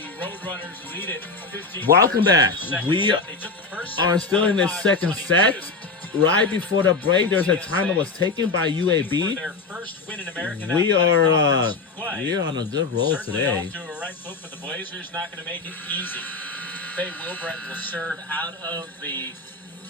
the Roadrunners lead it 15. Welcome back. We are still in the second set. Right before the break, there's a time that was taken by UAB. We are on a good roll today. Off to a right foot, but the Blazers not going to make it easy. Faye Wilbrett will serve out of the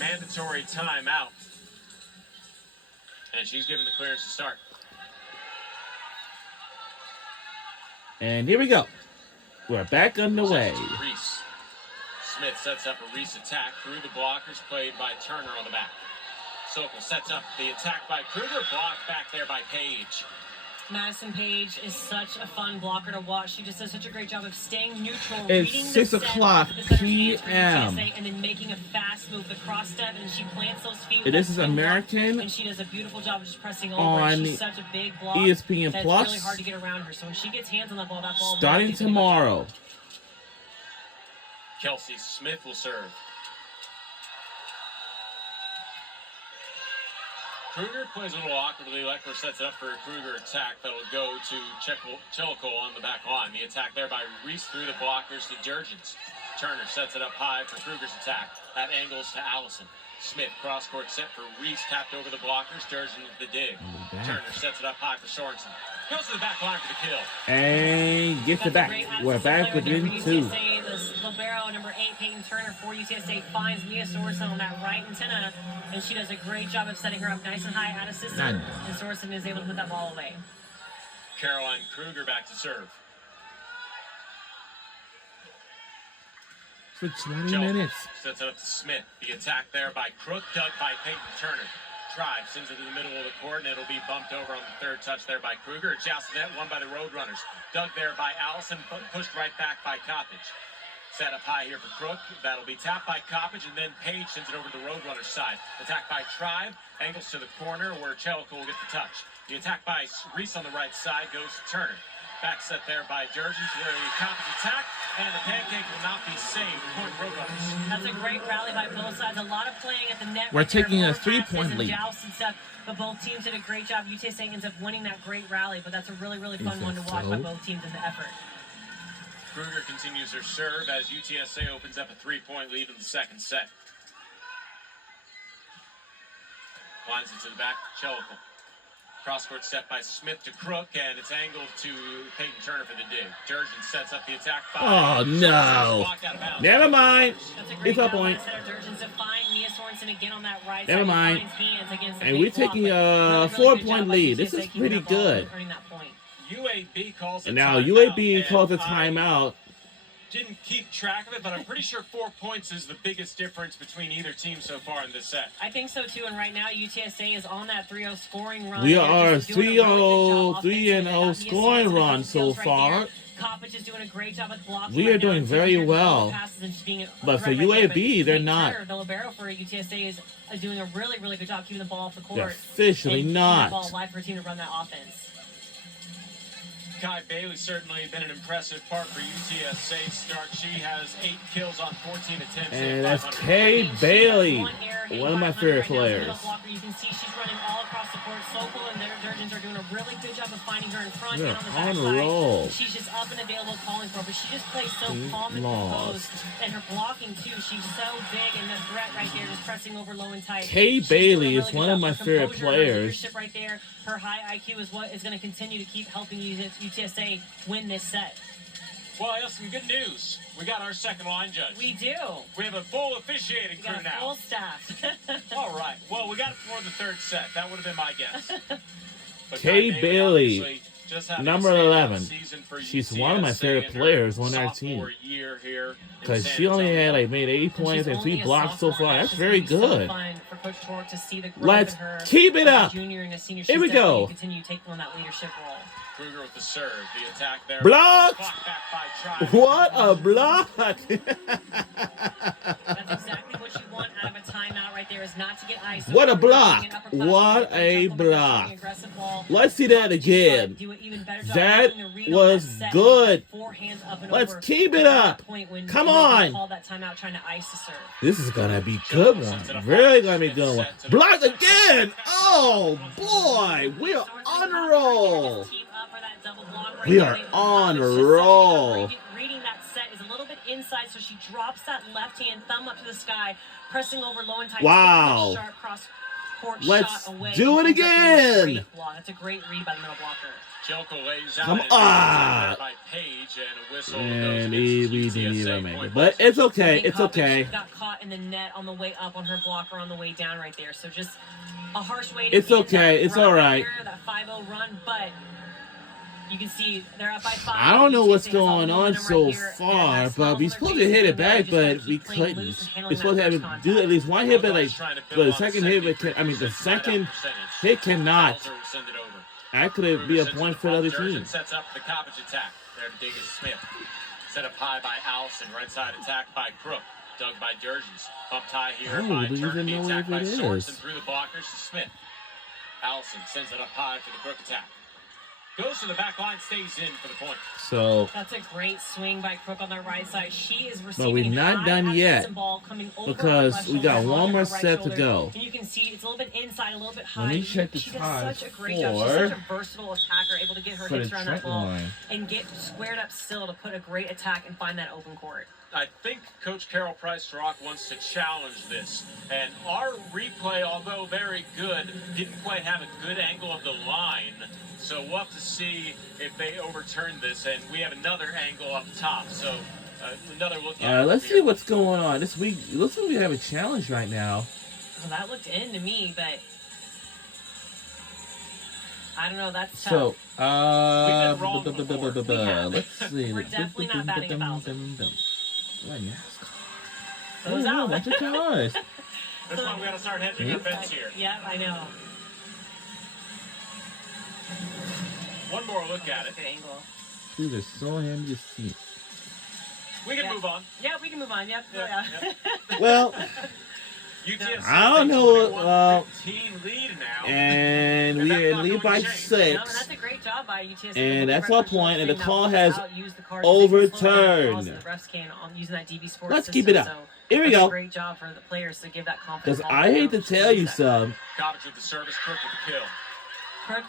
mandatory timeout, and she's given the clearance to start. And here we go. We're back underway. Reese. Smith sets up a Reese attack through the blockers, played by Turner on the back. Sokol sets up the attack by Kruger, blocked back there by Page. Madison Page is such a fun blocker to watch. She just does such a great job of staying neutral. It's reading 6 o'clock p.m. And then making a fast move, the cross step, and she plants those feet. This is American block, and she does a beautiful job of just pressing over. on She's such a big block ESPN that's Plus. really hard to get around her. So when she gets hands on that ball starting tomorrow. Kelsey Smith will serve. Kruger plays a little awkwardly. Leckler sets it up for a Kruger attack that'll go to Chelko on the back line. The attack there by Reese through the blockers to Jurgens. Turner sets it up high for Kruger's attack. That angles to Allison. Smith cross-court set for Reese, tapped over the blockers. Jurgens with the dig. Turner sets it up high for Sorensen. Goes to the back line for the kill. And gets it back. We're back within 2. Libero number 8, Peyton Turner for UTSA, finds Mia Sorensen on that right antenna, and she does a great job of setting her up nice and high out of system, and Sorensen is able to put that ball away. Caroline Kruger back to serve. For 20 minutes. Sets it up to Smith. The attack there by Crook, dug by Peyton Turner. Tribe sends it to the middle of the court, and it'll be bumped over on the third touch there by Kruger. Jousted net, won by the Roadrunners. Dug there by Allison, pushed right back by Coppage. Set up high here for Crook. That'll be tapped by Coppage, and then Page sends it over to the Roadrunners side. Attack by Tribe, angles to the corner where Chelko will get the touch. The attack by Reese on the right side goes to Turner. Back set there by Jurgens, where the Coppage attack, and the pancake will not be saved. Point Roadrunners. That's a great rally by both sides. A lot of playing at the net. We're taking a 3-point lead. And stuff, but both teams did a great job. UTSA ends up winning that great rally, but that's a really, really fun one to watch by both teams in the effort. Kruger continues her serve as UTSA opens up a 3-point lead in the second set. Lines it to the back, Chelko. Cross-court set by Smith to Crook, and it's angled to Peyton Turner for the dig. Jurgens sets up the attack. Oh, no. Never mind. It's a point. Never mind. And we're taking a 4-point lead. This is pretty good. UAB calls and now UAB calls a timeout. Didn't keep track of it, but I'm pretty sure 4 points is the biggest difference between either team so far in this set. I think so too, and right now UTSA is on that 3-0 scoring run. We are 3-0 scoring run so far. Coppage is doing a great job at blocking. We are doing very well, but for UAB, they're not. The libero for UTSA is doing a really, really good job keeping the ball off the court. They're officially not. The ball alive for a team to run that offense. Kai Bailey certainly been an impressive part for UTSA start. She has 8 kills on 14 attempts. And that's Kay Bailey, one of my favorite players. You can see she's running all across the court. Sokol and their Jurgens are doing a really good job of finding her in front and on the back side. She's just up and available calling for her, but she just plays so calm and composed. And her blocking too, she's so big and the threat right there, just pressing over low and tight. Kay Bailey is one of my favorite players. Right there, her high IQ is what is going to continue to keep helping UTSA win this set. Well, I have some good news. We got our second line judge. We do. We have a full officiating crew now. Full staff. All right. Well, we got it for the third set. That would have been my guess. Kay Bailey, number 11. She's one of my favorite players on our team. Because she only had made 8 points and 3 blocks so far. That's very good. Let's keep it up. Here we go. Continue taking on that leadership role. Kruger with the serve. The attack there. Block! What a block! That's exactly what you want out of a timeout right there, is not to get ice. What a block! What a block! Let's see that again. That was good. Let's keep it up. Come on. This is going to be a good one. Really going to be a good one. Block again! Oh, boy. We are on a roll. We are on a roll. inside, so she drops that left hand, thumb up to the sky, pressing over low and tight. Wow. Sharp cross court Let's shot away. do it again. That's a great read by the middle blocker. Joko lays out Come and on. by Page, and a whistle And goes we against didn't UTSA even make point it. But post. it's okay. She It's okay. got caught in the net on the way up on her blocker on the way down right there. So just a harsh way to It's end okay. that It's run all right right. there, that 5-0 run, but you can see they're up by 5. I don't know what's UTSA has all going on momentum so right here. far, And but we're supposed to hit it back, but we couldn't. We're supposed to have it do at least one hit, but like, but the second hit, the second hit cannot. That could be a point for the other team. Sets up the Coppage attack. There to Diggs Smith. Set up high by Allison. Right side attack by Crook. Dug by Durgens. Bumped high here I by don't even Turkey. know Attack if by it Sorensen is. through the blockers to Smith. Allison sends it up high for the Crook attack. Goes to the back line, stays in for the point. So, That's a great swing by Crook on the right side. She is receiving but we're not high done accuracy yet ball coming over because her left we got shoulder, one on more her right set to shoulder. go. And you can see it's a little bit inside, a little bit high. Let me check the She does time such a great job. She's such a versatile attacker, able to get her for hips the around that Trent ball line. and get squared up still to put a great attack and find that open court. I think Coach Carol Price Rock wants to challenge this. And our replay, although very good, didn't quite have a good angle of the line. So we'll have to see if they overturn this. And we have another angle up top. So another look at it. Let's see what's going on. This week, looks like we have a challenge right now. Well, that looked in to me, but I don't know. That's tough. So, wrong before. let's see. We're definitely not batting 1,000. What NASCAR? Those out. Bunch of cars. That's why we got to start hedging our bets here. Yeah, I know. One more look at it. Good angle. Dude, they're so handy to see. We can move on. Yeah, we can move on. Yep. Yeah, Well, UTSA I don't know. 21-15 lead now. And we are in lead by No, and 6. that's a great job by UTSA. And that's our point, and the call has overturned. overturned. The refs can using that DB Sports Let's system, keep it up. so Here we that's a go. great job for the players to give that confidence. Because I hate to tell you some. Coppage with the service, Crook with the kill. Crook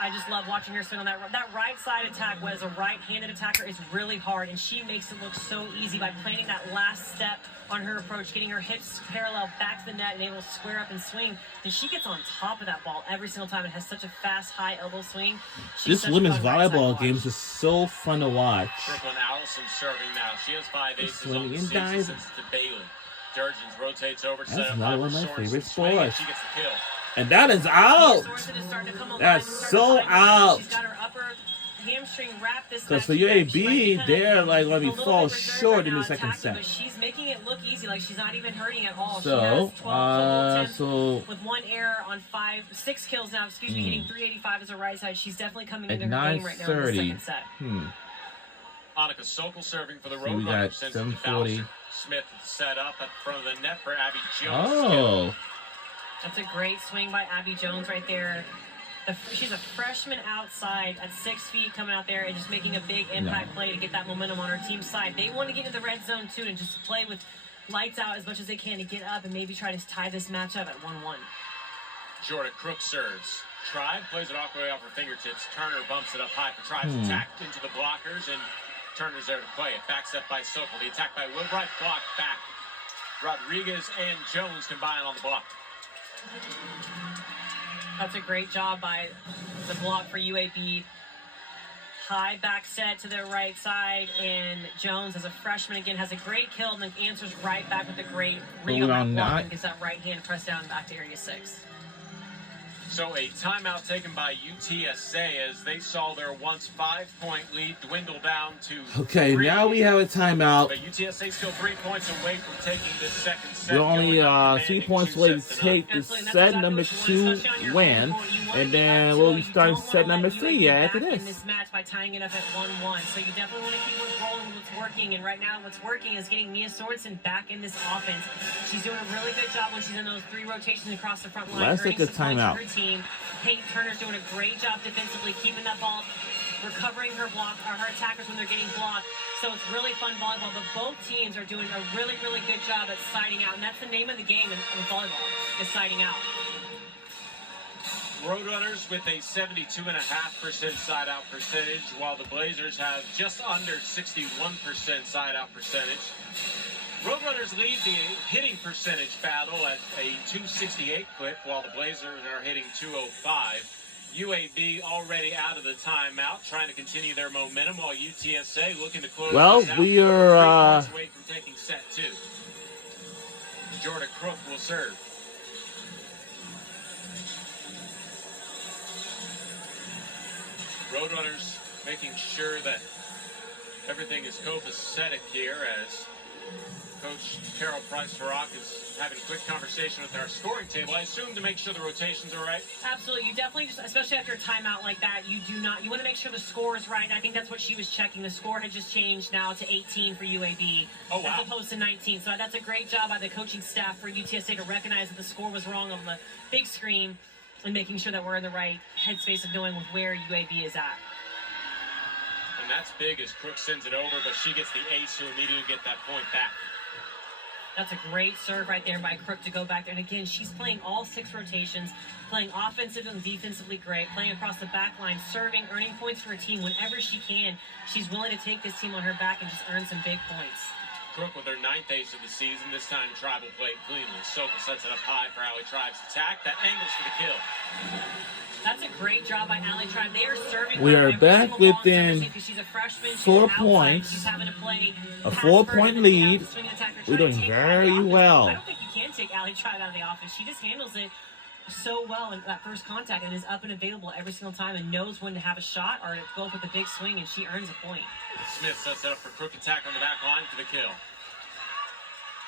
I just love watching her swing on that right side attack. As a right-handed attacker is really hard, and she makes it look so easy by planning that last step on her approach, getting her hips parallel back to the net and able to square up and swing. And she gets on top of that ball every single time. It has such a fast, high elbow swing. This women's volleyball game is just so fun to watch. Brooklyn Allison serving now. She has 5 aces swinging on the and season diving. since to Bailey. Durgens rotates over to That's set up another by one of my Sorensen. favorite Swinging, sports. She gets the kill. And that is out. Sorensen is starting to come alive. That's She's so starting to find out. She's got her upper hamstring wrapped this Because match. for She might UAB, be they're kinda like going a to be little fall bit reserved short right in now the second attacking, set. But she's making it look easy, like she's not even hurting at all. She So, has 12 attempts so with 1 error on 6 kills now. Excuse me, hitting 385 as a right side. She's definitely coming at into her game right now in the 9:30. second set. Annika Sokol serving for the So we road got runner. Sends it to 7:40. Bowser. Smith set up in front of the net for Abby Jones. Oh. That's a great swing by Abby Jones right there. She's a freshman outside at 6 feet coming out there and just making a big impact play to get that momentum on her team's side. They want to get into the red zone too and just play with lights out as much as they can to get up and maybe try to tie this matchup at 1-1. Jordan Crook serves. Tribe plays it all the way off her fingertips. Turner bumps it up high for Tribe's attack into the blockers, and Turner's there to play it. Backs up by Sokol. The attack by Wilbright blocked back. Rodriguez and Jones combine on the block. That's a great job by the block for UAB. High back set to their right side, and Jones, as a freshman, again, has a great kill and then answers right back with a great read on that block and gets that right hand pressed down back to area 6. So a timeout taken by UTSA as they saw their once 5-point lead dwindle down to Okay, 3. now we have a timeout. But UTSA still 3 points away from taking this second set. We're only going up 3 commanding points 2 away to sets take the set number 2 win, and then we'll be starting set number 3 after In this. this match by tying it up at 1-1. So you definitely want to keep what's rolling, what's working, and right now what's working is getting Mia Sorensen back in this offense. She's doing a really good job when she's in those 3 rotations across the front line. Let's take a timeout. Her team. Peyton Turner's doing a great job defensively, keeping that ball, recovering her attackers when they're getting blocked. So it's really fun volleyball, but both teams are doing a really, really good job at siding out, and that's the name of the game in volleyball, is siding out. Roadrunners with a 72.5% side-out percentage, while the Blazers have just under 61% side-out percentage. Roadrunners lead the hitting percentage battle at a 268 clip, while the Blazers are hitting 205. UAB already out of the timeout, trying to continue their momentum, while UTSA looking to close Well, this out. we are 3 points away from taking set 2. Jordan Crook will serve. Roadrunners making sure that everything is copacetic here as Coach Carol Price-Tarak is having a quick conversation with our scoring table. I assume to make sure the rotations are right. Absolutely. You definitely just, especially after a timeout like that, you want to make sure the score is right. And I think that's what she was checking. The score had just changed now to 18 for UAB as opposed to 19. So that's a great job by the coaching staff for UTSA to recognize that the score was wrong on the big screen and making sure that we're in the right headspace of knowing where UAB is at. And that's big as Crook sends it over, but she gets the ace to immediately get that point back. That's a great serve right there by Crook to go back there. And again, she's playing all 6 rotations, playing offensive and defensively great, playing across the back line, serving, earning points for her team whenever she can. She's willing to take this team on her back and just earn some big points. Crook with her 9th ace of the season. This time Tribe will play it cleanly. Sokol sets it up high for Allie Tribe's attack. That angles for the kill. That's a great job by Allie Tribe. They are serving. We are back within she's a freshman. 4 points. She's having to play a 4-point lead. We're doing very well. I don't think you can take Allie Tribe out of the offense. She just handles it so well in that first contact and is up and available every single time and knows when to have a shot or to go up with a big swing, and she earns a point. Smith sets it up for Crook attack on the back line for the kill.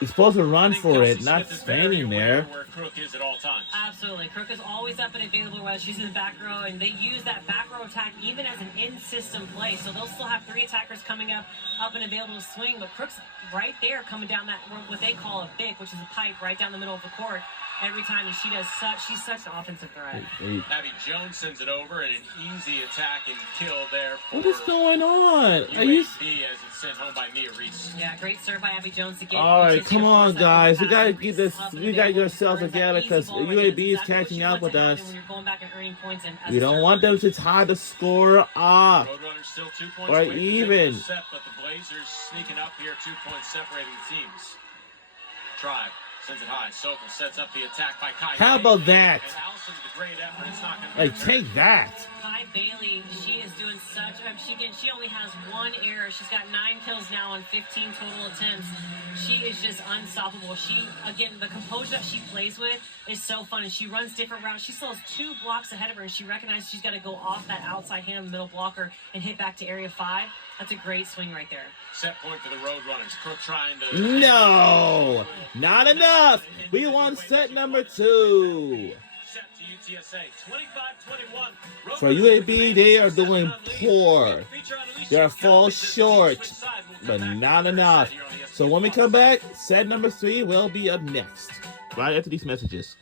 He's supposed to run for it, not standing there. Where Crook is at all times. Absolutely. Crook is always up and available while she's in the back row, and they use that back row attack even as an in-system play. So they'll still have 3 attackers coming up and available to swing, but Crook's right there coming down that, what they call a BIC, which is a pipe right down the middle of the court every time, and she's such an offensive threat. Abby Jones sends it over, and an easy attack and kill there for What is going on? UAB as it's sent home by Mia Reese. Yeah, great serve by Abby Jones again. All right, come on, guys. We gotta get this. We gotta get ourselves together because UAB is catching up with us. We don't want them to tie the score up. Roadrunners still 2 points Or away even. Set, but the Blazers sneaking up here, 2 points separating the teams. Tribe sends it high. Sokol sets up the attack by Kai. How about that? And Allison's the great effort. It's not gonna Like, be take that. Kai Bailey, she is doing such. She only has 1 error. She's got 9 kills now on 15 total attempts. She is just unstoppable. The composure that she plays with is so fun, and she runs different routes. She still has 2 blocks ahead of her, and she recognizes she's got to go off that outside hand middle blocker and hit back to area 5. That's a great swing right there. Set point for the Roadrunners. Crook trying to. No, not enough. We want set number 2. Set to UTSA. 25-21. For UAB, they are doing poor. They are fall short, but not enough. So when we come back, set number 3 will be up next. Right after these messages.